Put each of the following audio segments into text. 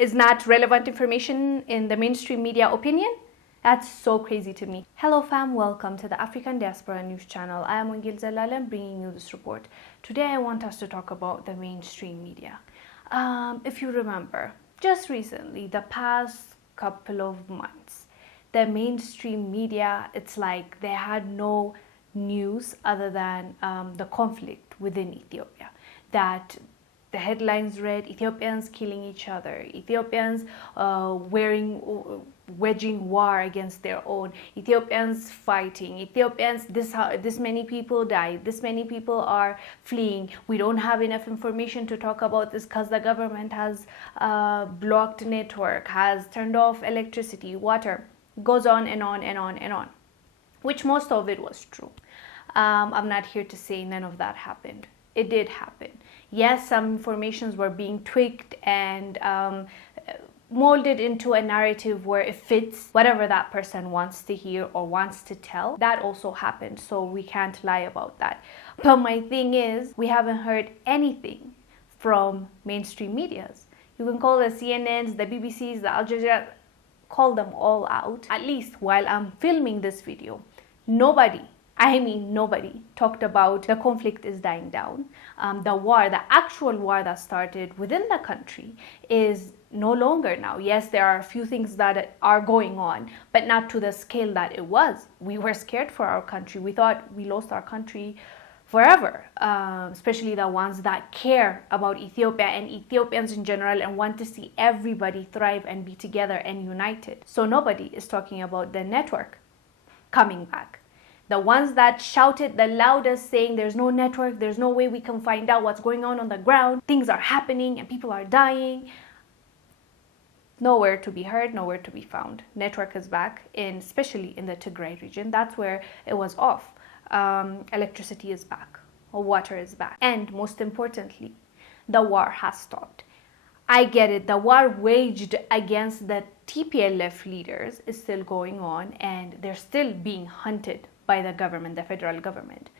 is not relevant information in the mainstream media opinion? That's so crazy to me. Hello fam, welcome to the African Diaspora News Channel. I am Wongel Zelalem bringing you this report. Today I want us to talk about the mainstream media. If you remember, just recently, the past couple of months, the mainstream media, it's like they had no news other than the conflict within Ethiopia. That the headlines read Ethiopians killing each other, Ethiopians waging war against their own, Ethiopians fighting, Ethiopians, this many people died, this many people are fleeing. We don't have enough information to talk about this because the government has blocked network, has turned off electricity, water. Goes on and on and on and on, which most of it was true. I'm not here to say none of that happened. It did happen. Yes, some informations were being tweaked and molded into a narrative where it fits whatever that person wants to hear or wants to tell. That also happened, so we can't lie about that. But my thing is, we haven't heard anything from mainstream medias. You can call the CNNs, the BBCs, the Al Jazeera, call them all out. At least while I'm filming this video, nobody talked about the conflict is dying down. The war, the actual war that started within the country is no longer now. Yes, there are a few things that are going on, but not to the scale that it was. We were scared for our country. We thought we lost our country forever, especially the ones that care about Ethiopia and Ethiopians in general and want to see everybody thrive and be together and united. So nobody is talking about the network coming back. The ones that shouted the loudest saying there's no network, there's no way we can find out what's going on the ground, things are happening and people are dying. Nowhere to be heard, nowhere to be found. Network is back, especially in the Tigray region. That's where it was off. Electricity is back, water is back, and most importantly, the war has stopped. I get it, the war waged against the TPLF leaders is still going on and they're still being hunted by the government, the federal government.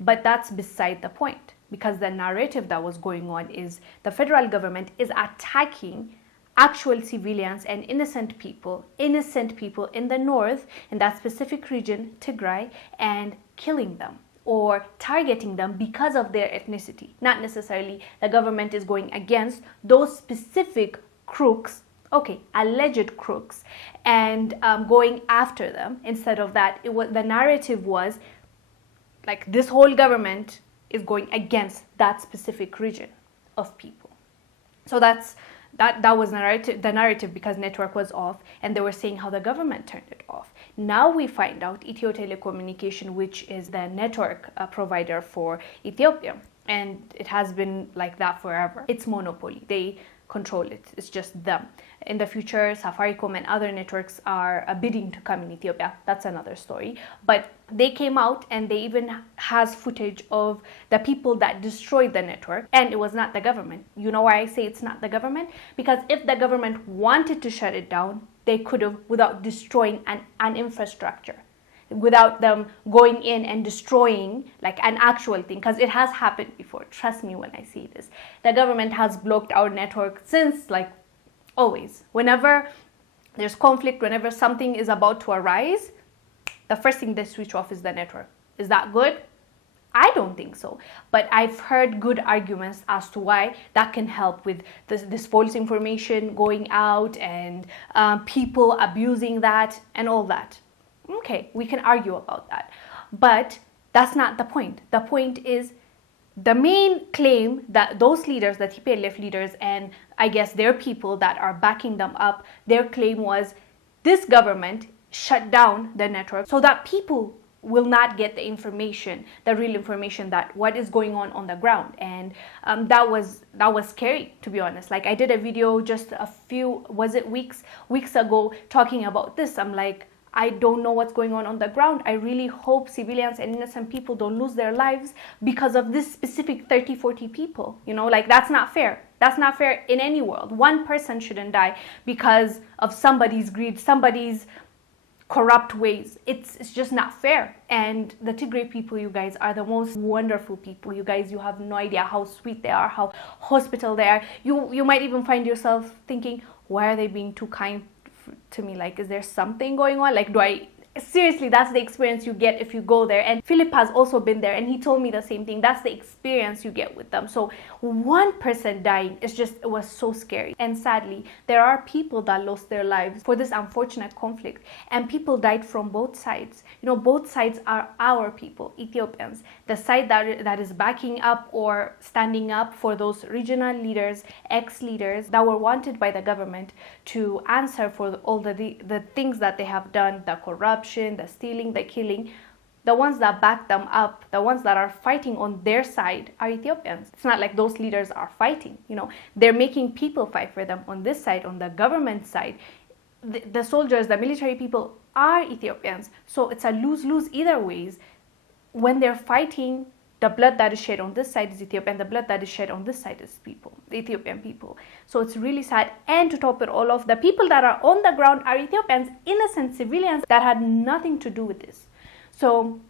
But that's beside the point, because the narrative that was going on is the federal government is attacking actual civilians and innocent people in the north, in that specific region, Tigray, and killing them or targeting them because of their ethnicity. Not necessarily the government is going against those specific crooks, alleged crooks, and going after them. Instead of that, the narrative was like this whole government is going against that specific region of people. So that was the narrative because network was off and they were saying how the government turned it off. Now we find out Ethio Telecommunication, which is the network provider for Ethiopia, and it has been like that forever. It's monopoly. They control it. It's just them. In the future, Safaricom and other networks are bidding to come in Ethiopia. That's another story. But they came out and they even has footage of the people that destroyed the network, and it was not the government. You know why I say it's not the government? Because if the government wanted to shut it down, they could have without destroying an infrastructure, without them going in and destroying like an actual thing, because it has happened before. Trust me when I say this. The government has blocked our network since like always. Whenever there's conflict, whenever something is about to arise, the first thing they switch off is the network. Is that good? I don't think so. But I've heard good arguments as to why that can help with this false information going out and people abusing that and all that. Okay, we can argue about that. But that's not the point. The point is the main claim that those leaders, the TPLF leaders, and I guess their people that are backing them up, their claim was this government shut down the network so that people will not get the information, the real information, that what is going on the ground. And that was scary, to be honest. Like I did a video just a few, was it weeks ago, talking about this. I'm like, I don't know what's going on the ground. I really hope civilians and innocent people don't lose their lives because of this specific 30, 40 people. You know, like that's not fair. That's not fair in any world. One person shouldn't die because of somebody's greed, somebody's corrupt ways. It's just not fair. And the Tigray people, you guys, are the most wonderful people. You guys, you have no idea how sweet they are, how hospitable they are. You might even find yourself thinking, why are they being too kind to me? Like, is there something going on? Like, seriously, that's the experience you get if you go there. And Phillip has also been there, and he told me the same thing. That's the experience you get with them. So one person dying it was so scary. And sadly, there are people that lost their lives for this unfortunate conflict, and people died from both sides. You know, both sides are our people, Ethiopians. The side that is backing up or standing up for those regional leaders, ex-leaders that were wanted by the government to answer for all the things that they have done, the corruption, the stealing, the killing. The ones that back them up, the ones that are fighting on their side are Ethiopians. It's not like those leaders are fighting, you know. They're making people fight for them on this side, on the government side. The soldiers, the military people are Ethiopians. So it's a lose-lose either ways. When they're fighting, the blood that is shed on this side is Ethiopian, the blood that is shed on this side is people, the Ethiopian people. So it's really sad. And to top it all off, the people that are on the ground are Ethiopians, innocent civilians that had nothing to do with this. So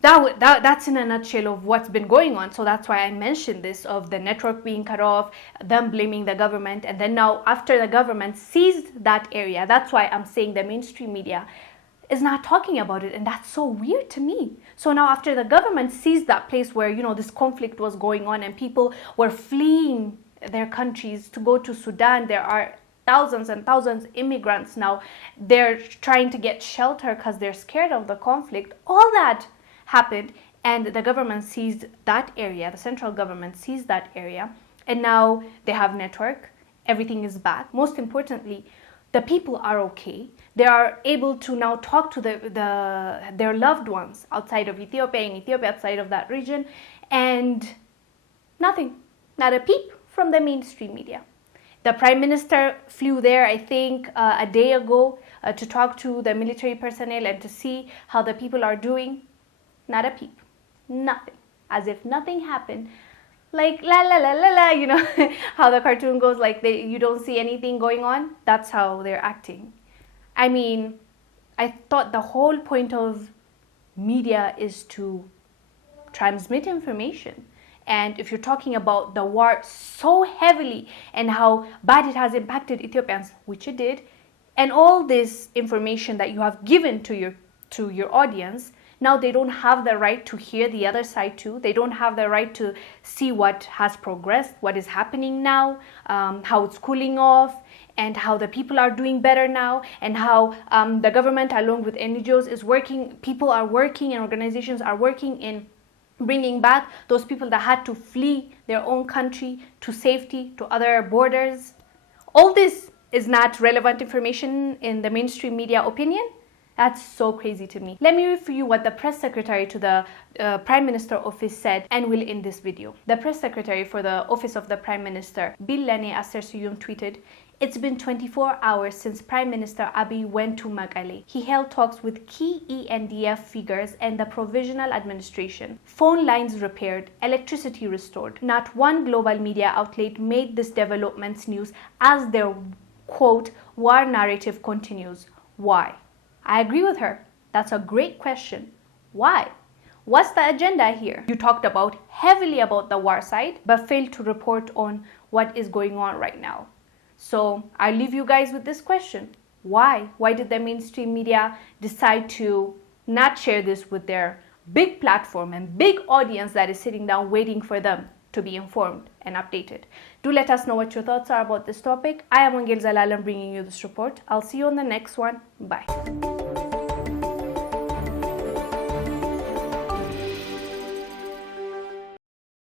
that's in a nutshell of what's been going on. So that's why I mentioned this, of the network being cut off, them blaming the government, and then now after the government seized that area, that's why I'm saying the mainstream media is not talking about it, and that's so weird to me. So now after the government seized that place where, you know, this conflict was going on and people were fleeing their countries to go to Sudan, there are thousands and thousands of immigrants now. They're trying to get shelter because they're scared of the conflict. All that happened, and the government seized that area, the central government seized that area, and now they have network, everything is back. Most importantly, the people are okay. They are able to now talk to their loved ones outside of Ethiopia, in Ethiopia, outside of that region, and nothing, not a peep from the mainstream media. The Prime Minister flew there, I think, a day ago to talk to the military personnel and to see how the people are doing. Not a peep. Nothing. As if nothing happened. Like, la la la la la, you know, how the cartoon goes, like you don't see anything going on. That's how they're acting. I mean, I thought the whole point of media is to transmit information. And if you're talking about the war so heavily and how bad it has impacted Ethiopians, which it did, and all this information that you have given to your audience, now they don't have the right to hear the other side too. They don't have the right to see what has progressed, what is happening now, how it's cooling off, and how the people are doing better now, and how the government along with NGOs is working, people are working and organizations are working in bringing back those people that had to flee their own country to safety, to other borders. All this is not relevant information in the mainstream media opinion. That's so crazy to me. Let me read for you what the press secretary to the Prime Minister office said, and we'll end this video. The press secretary for the office of the Prime Minister, Billane Asersuyum, tweeted, "It's been 24 hours since Prime Minister Abiy went to Mekelle. He held talks with key ENDF figures and the provisional administration. Phone lines repaired, electricity restored. Not one global media outlet made this developments news as their, quote, war narrative continues. Why?" I agree with her. That's a great question. Why? What's the agenda here? You talked heavily about the war side, but failed to report on what is going on right now. So I leave you guys with this question. Why? Why did the mainstream media decide to not share this with their big platform and big audience that is sitting down waiting for them to be informed and updated? Do let us know what your thoughts are about this topic. I am Wongel Zelalem bringing you this report. I'll see you on the next one. Bye.